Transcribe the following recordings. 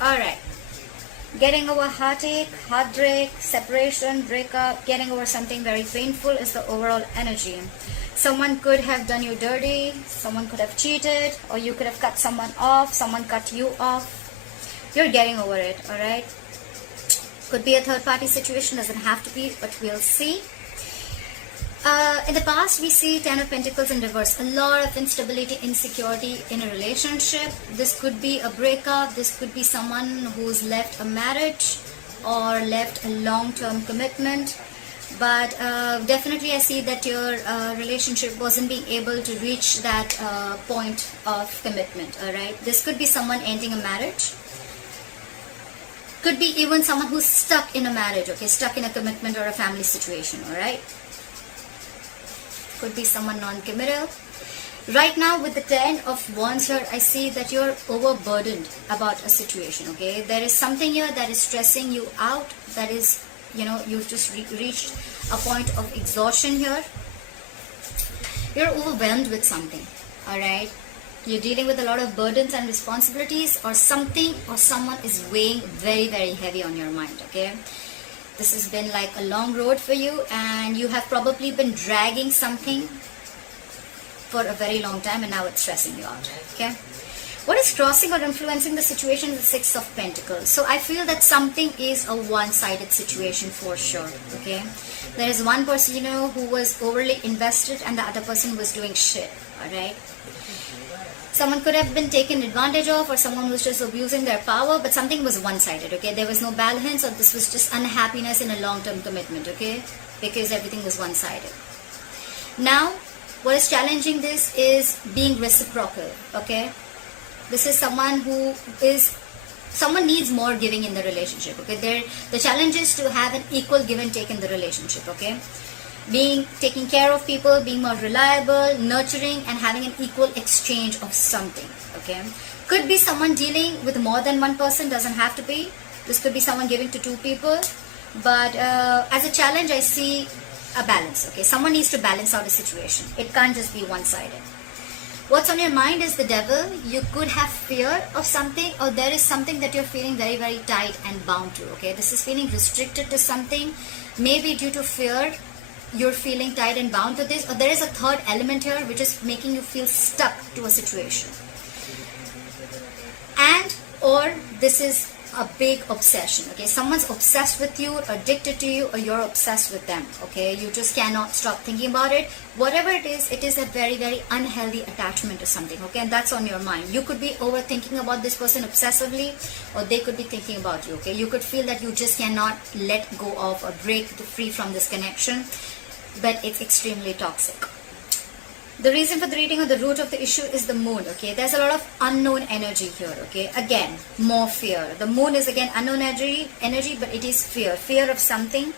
Alright. Getting over heartache, heartbreak, separation, breakup, getting over something very painful is the overall energy. Someone could have done you dirty, someone could have cheated, or you could have cut someone off, someone cut you off. You're getting over it, alright? Could be a third party situation, doesn't have to be, but we'll see. In the past, we see 10 of Pentacles in reverse. A lot of instability, insecurity in a relationship. This could be a breakup. This could be someone who's left a marriage or left a long-term commitment. But definitely I see that your relationship wasn't being able to reach that point of commitment, alright? This could be someone ending a marriage. Could be even someone who's stuck in a marriage, okay? Stuck in a commitment or a family situation, alright? Could be someone non-committal. Right now with the 10 of Wands here, I see that you're overburdened about a situation, okay? There is something here that is stressing you out, that is, you know, you've just reached a point of exhaustion here. You're overwhelmed with something, alright? You're dealing with a lot of burdens and responsibilities, or something or someone is weighing very, very heavy on your mind, okay? This has been like a long road for you, and you have probably been dragging something for a very long time, and now it's stressing you out, okay? What is crossing or influencing the situation is the Six of Pentacles. So I feel that something is a one-sided situation for sure, okay? There is one person, you know, who was overly invested and the other person was doing shit, alright? Someone could have been taken advantage of, or someone was just abusing their power, but something was one-sided, okay? There was no balance, or this was just unhappiness in a long-term commitment, okay? Because everything was one-sided. Now, what is challenging this is being reciprocal, okay? This is someone who is, someone needs more giving in the relationship, okay? The challenge is to have an equal give and take in the relationship, okay? Taking care of people, being more reliable, nurturing, and having an equal exchange of something, okay? Could be someone dealing with more than one person, doesn't have to be. This could be someone giving to two people, but as a challenge, I see a balance, okay? Someone needs to balance out a situation. It can't just be one-sided. What's on your mind is the Devil. You could have fear of something, or there is something that you're feeling very, very tight and bound to, okay? This is feeling restricted to something, maybe due to fear. You're feeling tied and bound to this, or there is a third element here which is making you feel stuck to a situation. And or this is a big obsession, okay? Someone's obsessed with you, addicted to you, or you're obsessed with them, okay? You just cannot stop thinking about it. Whatever it is a very, very unhealthy attachment to something, okay? And that's on your mind. You could be overthinking about this person obsessively, or they could be thinking about you, okay? You could feel that you just cannot let go of or break free from this connection, but it's extremely toxic. The reason for the reading of the root of the issue is the moon, okay? There's a lot of unknown energy here, okay? Again, more fear. The moon is again unknown energy, but it is fear. Fear of something,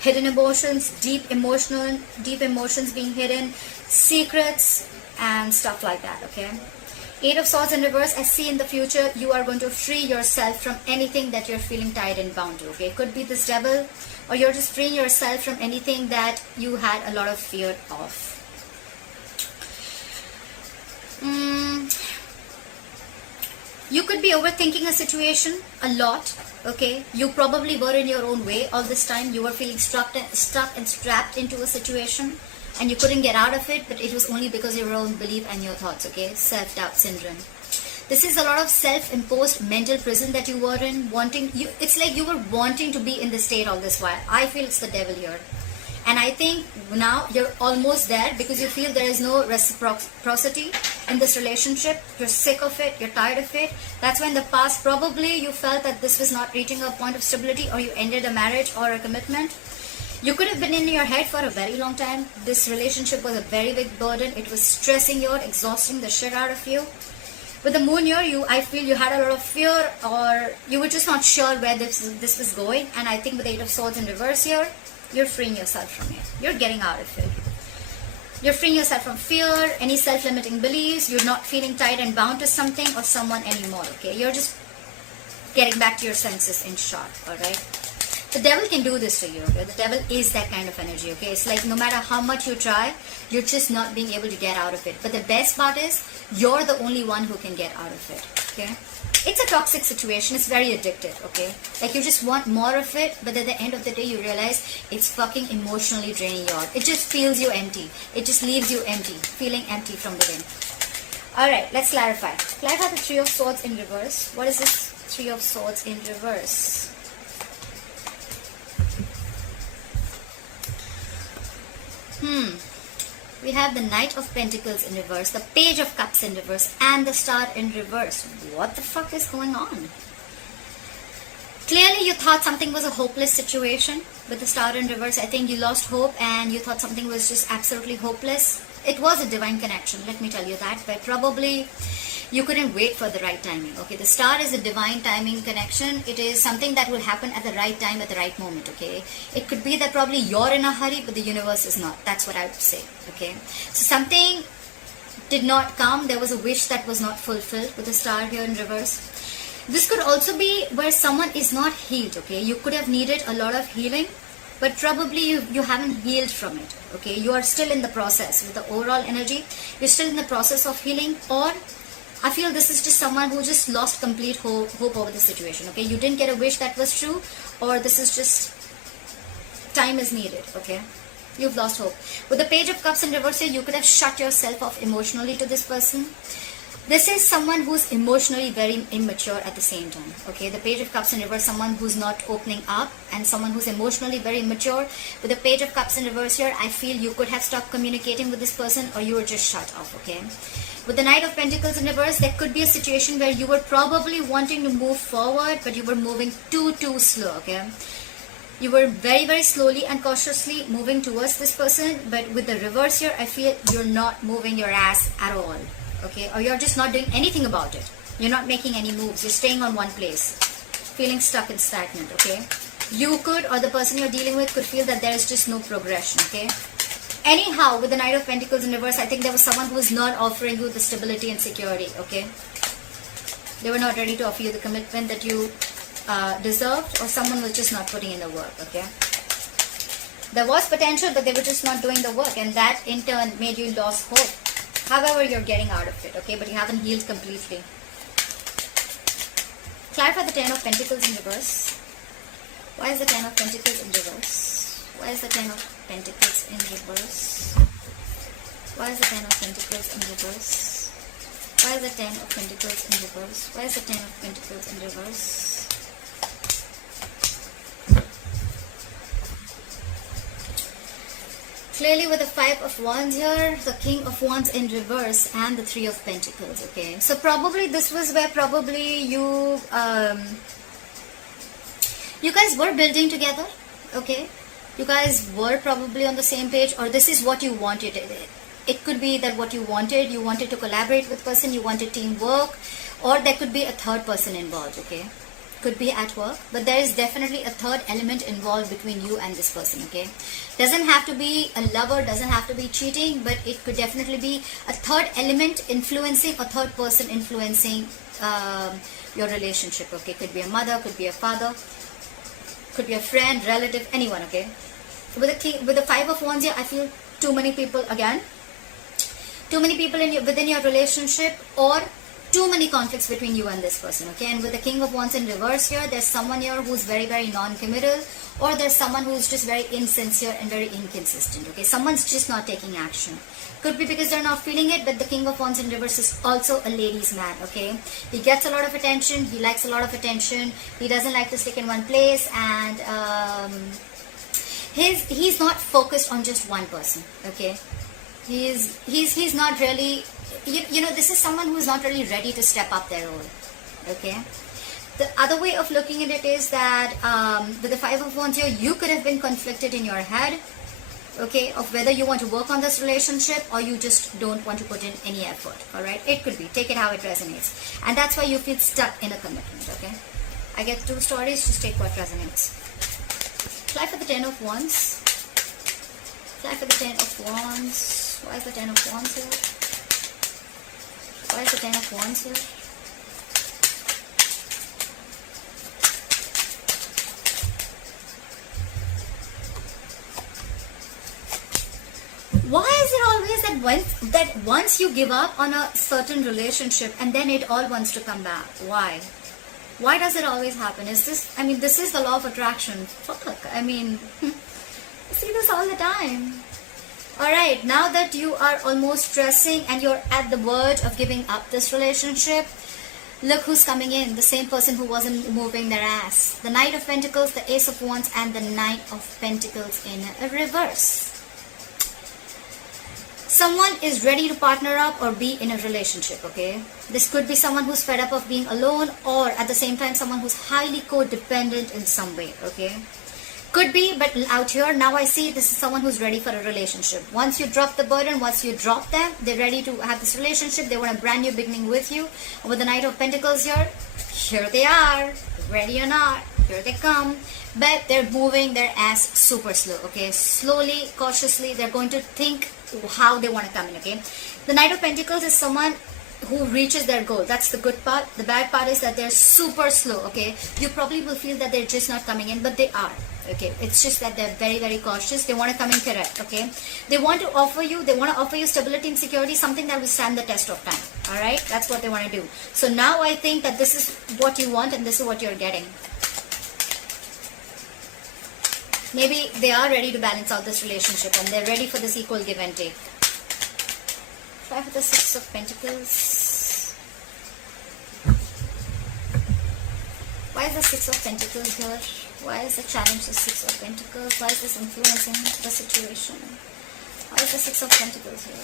hidden emotions, deep emotions being hidden, secrets, and stuff like that, okay? Eight of Swords in reverse, I see in the future you are going to free yourself from anything that you're feeling tied and bound to, okay? It could be this Devil, or you're just freeing yourself from anything that you had a lot of fear of. You could be overthinking a situation a lot, okay? You probably were in your own way all this time. You were feeling stuck and strapped into a situation, and you couldn't get out of it, but it was only because of your own belief and your thoughts, okay? Self-doubt syndrome. This is a lot of self-imposed mental prison that you were in, it's like you were wanting to be in this state all this while. I feel it's the Devil here. And I think now you're almost there, because you feel there is no reciprocity in this relationship. You're sick of it, you're tired of it. That's why in the past probably you felt that this was not reaching a point of stability, or you ended a marriage or a commitment. You could have been in your head for a very long time. This relationship was a very big burden. It was stressing you out, exhausting the shit out of you. With the moon here, I feel you had a lot of fear, or you were just not sure where this was going. And I think with the Eight of Swords in reverse here, you're freeing yourself from it. You're getting out of it. You're freeing yourself from fear, any self-limiting beliefs. You're not feeling tied and bound to something or someone anymore, okay? You're just getting back to your senses in short, alright? The Devil can do this to you, okay? The Devil is that kind of energy, okay? It's like no matter how much you try, you're just not being able to get out of it. But the best part is, you're the only one who can get out of it, okay? it's a toxic situation. It's very addictive, okay? Like you just want more of it, but at the end of the day you realize it's fucking emotionally draining you out. It just feels you empty. It just leaves you empty, feeling empty from within. Alright, let's clarify. Clarify the Three of Swords in reverse. What is this Three of Swords in reverse? We have the Knight of Pentacles in reverse, the Page of Cups in reverse, and the Star in reverse. What the fuck is going on? Clearly you thought something was a hopeless situation with the Star in reverse. I think you lost hope and you thought something was just absolutely hopeless. It was a divine connection, let me tell you that, but probably you couldn't wait for the right timing. Okay, the Star is a divine timing connection. It is something that will happen at the right time, at the right moment. Okay, it could be that probably you're in a hurry, but the universe is not. That's what I would say. Okay, so something did not come. There was a wish that was not fulfilled with the Star here in reverse. This could also be where someone is not healed. Okay, you could have needed a lot of healing, but probably you haven't healed from it. Okay, you are still in the process with the overall energy. You're still in the process of healing, or I feel this is just someone who just lost complete hope over the situation. Okay, you didn't get a wish that was true, or this is just time is needed. Okay, you've lost hope. With the Page of Cups in reverse here, you could have shut yourself off emotionally to this person. This is someone who's emotionally very immature at the same time. Okay, the Page of Cups in reverse, someone who's not opening up, and someone who's emotionally very immature. With the Page of Cups in reverse here, I feel you could have stopped communicating with this person, or you were just shut off. Okay, with the Knight of Pentacles in reverse, there could be a situation where you were probably wanting to move forward, but you were moving too slow. Okay, you were very slowly and cautiously moving towards this person, but with the reverse here, I feel you're not moving your ass at all. Okay, or you're just not doing anything about it. You're not making any moves. You're staying on one place, feeling stuck and stagnant. Okay, you could, or the person you're dealing with could feel that there is just no progression. Okay, anyhow, with the Knight of Pentacles in reverse, I think there was someone who was not offering you the stability and security. Okay, they were not ready to offer you the commitment that you deserved, or someone was just not putting in the work. Okay, there was potential, but they were just not doing the work, and that in turn made you lose hope. However, you're getting out of it, okay, but you haven't healed completely. Clarify the Ten of Pentacles in reverse. Why is the Ten of Pentacles in reverse? Why is the Ten of Pentacles in reverse? Why is the Ten of Pentacles in reverse? Why is the Ten of Pentacles in reverse? Why is the Ten of Pentacles in reverse? Clearly with the Five of Wands here, the King of Wands in reverse, and the Three of Pentacles. Okay, so probably this was where probably you guys were building together. Okay, you guys were probably on the same page, or this is what you wanted. It could be that what you wanted to collaborate with person, you wanted teamwork, or there could be a third person involved. Okay, could be at work, but there is definitely a third element involved between you and this person. Okay, doesn't have to be a lover, doesn't have to be cheating, but it could definitely be a third element influencing, a third person influencing your relationship. Okay, could be a mother, could be a father, could be a friend, relative, anyone. Okay, with the Five of Wands here, I feel too many people again, too many people within your relationship, or too many conflicts between you and this person. Okay, and with the King of Wands in reverse here, there's someone here who's very non-committal, or there's someone who's just very insincere and very inconsistent. Okay, someone's just not taking action. Could be because they're not feeling it, but the King of Wands in reverse is also a ladies' man. Okay, he gets a lot of attention, he likes a lot of attention, he doesn't like to stick in one place, and he's not focused on just one person. Okay, he's not really, you know, this is someone who's not really ready to step up their role. Okay, the other way of looking at it is that with the Five of Wands here, you could have been conflicted in your head, okay, of whether you want to work on this relationship or you just don't want to put in any effort. All right, it could be, take it how it resonates, and that's why you feel stuck in a commitment. Okay, I get two stories, just take what resonates. Fly for the Ten of Wands. Fly for the Ten of Wands. Why is the Ten of Wands here? Why is the Ten of Wands here? Why is it always that once you give up on a certain relationship and then it all wants to come back? Why? Why does it always happen? Is this, I mean, this is the law of attraction. Fuck, I mean, I see this all the time. Alright, now that you are almost stressing and you're at the verge of giving up this relationship, look who's coming in. The same person who wasn't moving their ass. The Knight of Pentacles, the Ace of Wands, and the Knight of Pentacles in a reverse. Someone is ready to partner up or be in a relationship, okay? This could be someone who's fed up of being alone, or at the same time someone who's highly codependent in some way, okay? Could be, but out here, now I see this is someone who's ready for a relationship. Once you drop the burden, once you drop them, they're ready to have this relationship. They want a brand new beginning with you. And with the Knight of Pentacles here they are, ready or not, here they come. But they're moving their ass super slow, okay? Slowly, cautiously, they're going to think how they want to come in, okay? The Knight of Pentacles is someone who reaches their goal. That's the good part. The bad part is that they're super slow, okay? You probably will feel that they're just not coming in, but they are, okay? It's just that they're very, very cautious. They want to come in correct, okay? They want to offer you stability and security, something that will stand the test of time, all right? That's what they want to do. So now I think that this is what you want and this is what you're getting. Maybe they are ready to balance out this relationship and they're ready for this equal give and take. Try for the Six of Pentacles. Why is the Six of Pentacles here? Why is the challenge the Six of Pentacles? Why is this influencing the situation? Why is the Six of Pentacles here?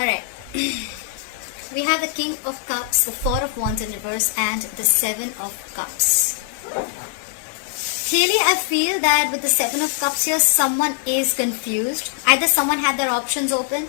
Alright. We have the King of Cups, the Four of Wands in reverse, and the Seven of Cups. Clearly, I feel that with the Seven of Cups here, someone is confused. Either someone had their options open,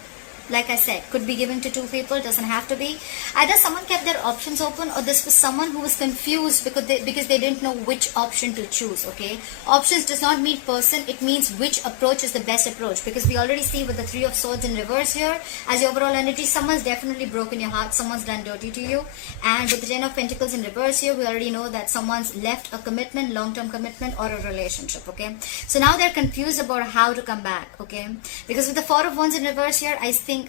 like I said, could be given to two people, doesn't have to be. Either someone kept their options open, or this was someone who was confused because they didn't know which option to choose, okay? Options does not mean person, it means which approach is the best approach. Because we already see with the Three of Swords in reverse here, as your overall energy, someone's definitely broken your heart, someone's done dirty to you. And with the Ten of Pentacles in reverse here, we already know that someone's left a commitment, long-term commitment, or a relationship, okay? So now they're confused about how to come back, okay? Because with the Four of Wands in reverse here, I see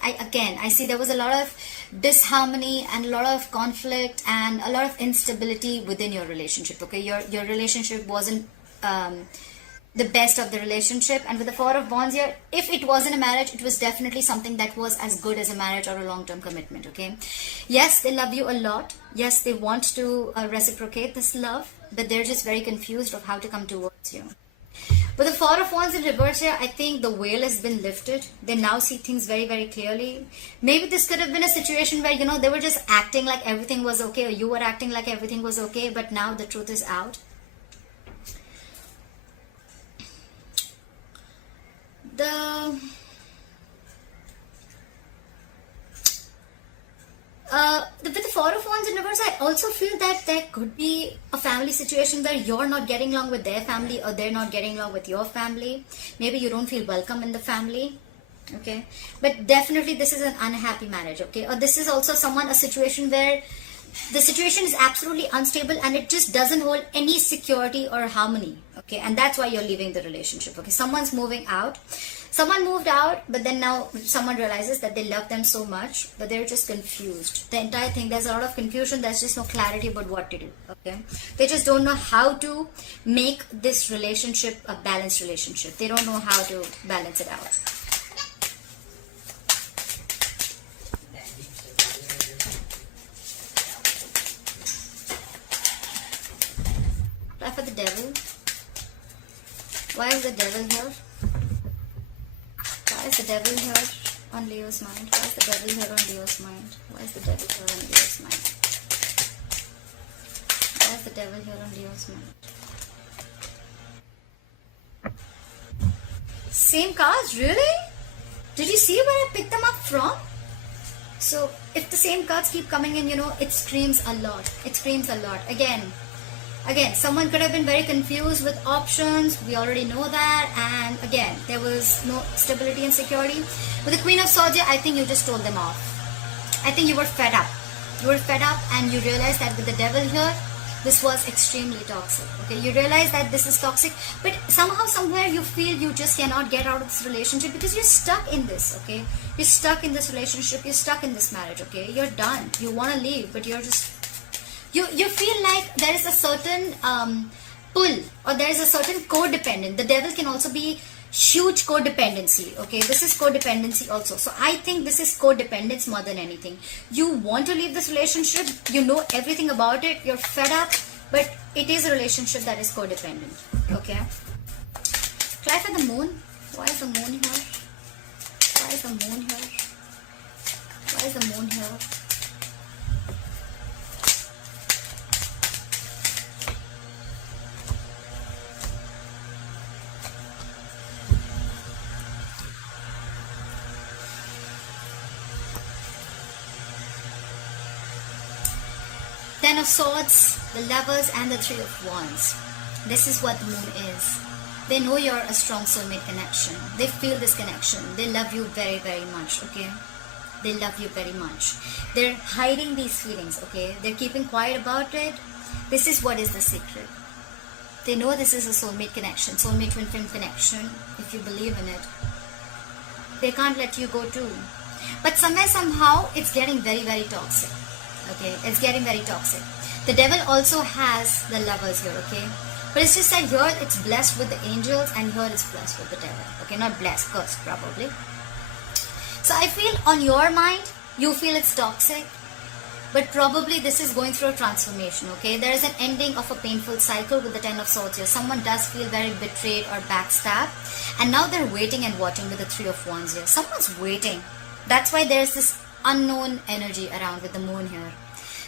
there was a lot of disharmony and a lot of conflict and a lot of instability within your relationship, okay? Your relationship wasn't the best of the relationship. And with the Four of Wands here, if it wasn't a marriage, it was definitely something that was as good as a marriage or a long-term commitment, okay? Yes, they love you a lot. Yes, they want to reciprocate this love, but they're just very confused of how to come towards you. With the Four of Wands in reverse here, I think the veil has been lifted. They now see things very, very clearly. Maybe this could have been a situation where, they were just acting like everything was okay, or you were acting like everything was okay, but now the truth is out. With the Four of Wands in reverse, I also feel that there could be a family situation where you're not getting along with their family, or they're not getting along with your family. Maybe you don't feel welcome in the family, okay? But definitely this is an unhappy marriage, okay? Or this is also a situation where the situation is absolutely unstable and it just doesn't hold any security or harmony, okay? And that's why you're leaving the relationship, okay? Someone's moving out. Someone moved out, but then now someone realizes that they love them so much, but they're just confused. The entire thing, there's a lot of confusion. There's just no clarity about what to do, okay? They just don't know how to make this relationship a balanced relationship. They don't know how to balance it out. Try for the Devil. Why is the Devil here? Why is the Devil here on Leo's mind? Why is the Devil here on Leo's mind? Why is the Devil here on Leo's mind? Why is the Devil here on Leo's mind? Same cards? Really? Did you see where I picked them up from? So, if the same cards keep coming in, it screams a lot. It screams a lot. Again, someone could have been very confused with options. We already know that. And again, there was no stability and security. With the Queen of Swords, I think you just told them off. I think you were fed up. You were fed up and you realized that with the Devil here, this was extremely toxic. Okay, you realize that this is toxic, but somehow, somewhere, you feel you just cannot get out of this relationship because you're stuck in this. Okay, you're stuck in this relationship, you're stuck in this marriage. Okay, you're done, you want to leave, but you're just, you feel like there is a certain pull, or there is a certain codependent. The devil can also be huge codependency. Okay, this is codependency also. So I think this is codependence more than anything. You want to leave this relationship, you know everything about it, you're fed up, but it is a relationship that is codependent. Okay, try for the moon. Why is the moon here? Why is the moon here? Why is the moon here? Ten of Swords, the Lovers, and the Three of Wands. This is what the moon is. They know you're a strong soulmate connection. They feel this connection. They love you very, very much, okay? They love you very much. They're hiding these feelings, okay? They're keeping quiet about it. This is what is the secret. They know this is a soulmate connection, soulmate twin flame connection, if you believe in it. They can't let you go too. But somewhere, somehow, it's getting very, very toxic. Okay, it's getting very toxic. The devil also has the Lovers here, okay? But it's just that here it's blessed with the angels and here it's blessed with the devil. Okay, not blessed, cursed probably. So I feel on your mind, you feel it's toxic. But probably this is going through a transformation, okay? There is an ending of a painful cycle with the Ten of Swords here. Someone does feel very betrayed or backstabbed. And now they're waiting and watching with the Three of Wands here. Someone's waiting. That's why there's this unknown energy around with the moon here.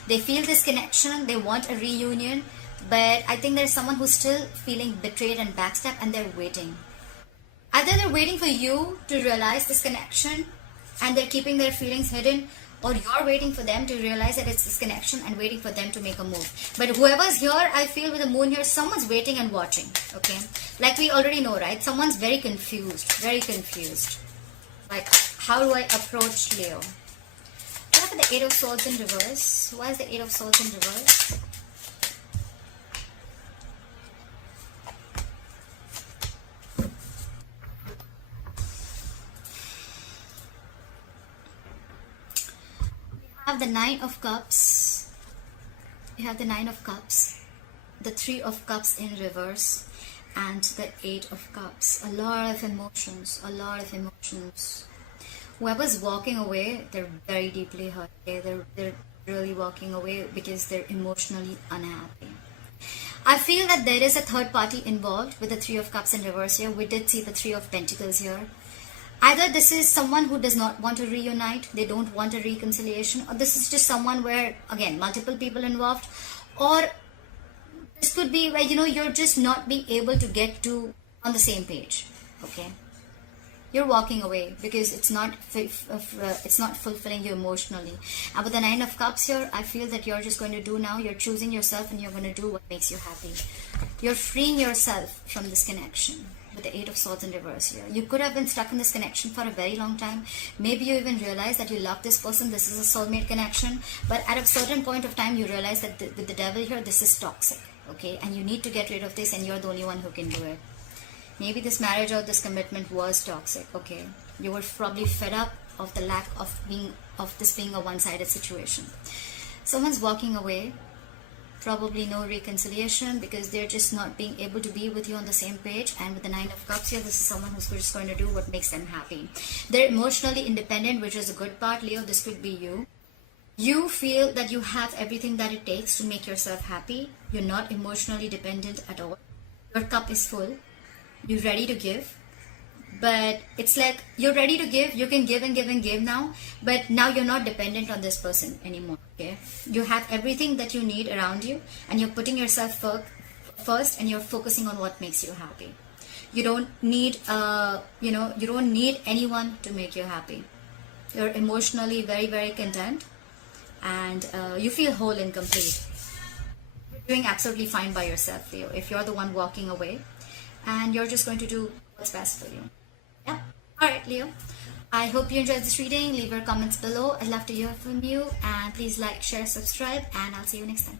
They feel this connection, they want a reunion, but I think there's someone who's still feeling betrayed and backstabbed and they're waiting. Either they're waiting for you to realize this connection and they're keeping their feelings hidden, or you're waiting for them to realize that it's this connection and waiting for them to make a move. But whoever's here, I feel with the moon here, someone's waiting and watching, okay? Like we already know, right? Someone's very confused, very confused. Like, how do I approach Leo? Look at the Eight of Swords in reverse. Why is the Eight of Swords in reverse? You have the Nine of Cups. You have the Nine of Cups. The Three of Cups in reverse. And the Eight of Cups. A lot of emotions. A lot of emotions. Whoever's walking away, they're very deeply hurt. Okay? They're really walking away because they're emotionally unhappy. I feel that there is a third party involved with the Three of Cups in reverse here. We did see the Three of Pentacles here. Either this is someone who does not want to reunite, they don't want a reconciliation, or this is just someone where, again, multiple people involved, or this could be where, you're just not being able to get to on the same page, okay? You're walking away because it's not fulfilling you emotionally. And with the Nine of Cups here, I feel that you're just going to do now, you're choosing yourself and you're going to do what makes you happy. You're freeing yourself from this connection with the Eight of Swords in reverse here. You could have been stuck in this connection for a very long time. Maybe you even realize that you love this person, this is a soulmate connection, but at a certain point of time you realize that with the devil here, this is toxic, okay? And you need to get rid of this and you're the only one who can do it. Maybe this marriage or this commitment was toxic, okay? You were probably fed up of the lack of this being a one-sided situation. Someone's walking away, probably no reconciliation because they're just not being able to be with you on the same page. And with the Nine of Cups here, this is someone who's just going to do what makes them happy. They're emotionally independent, which is a good part, Leo. This could be you. You feel that you have everything that it takes to make yourself happy. You're not emotionally dependent at all. Your cup is full. You're ready to give. But it's like you're ready to give, you can give and give and give now, but now you're not dependent on this person anymore, okay? You have everything that you need around you and you're putting yourself first and you're focusing on what makes you happy. You don't need, you don't need anyone to make you happy. You're emotionally very, very content and you feel whole and complete. You're doing absolutely fine by yourself, Leo, if you're the one walking away and you're just going to do what's best for you. Yeah. Alright, Leo. I hope you enjoyed this reading. Leave your comments below. I'd love to hear from you. And please like, share, subscribe. And I'll see you next time.